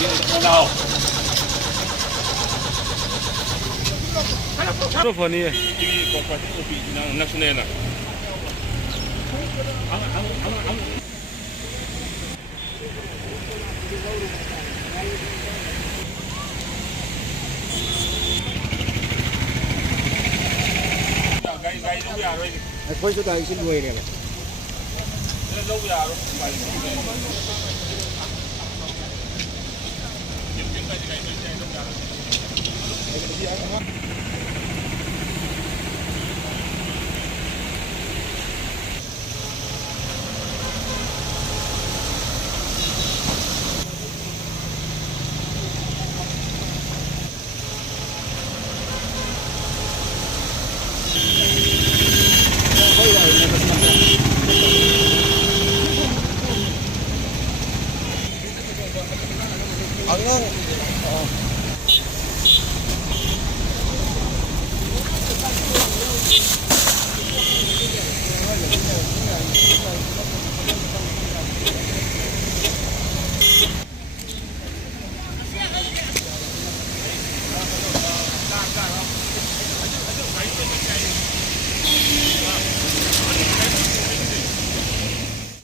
Ano po niya? Ini koperasi kopi nasional lah. Gai đâu ya rồi. Thôi số đây xin người này. Đâu ya rồi. Angang.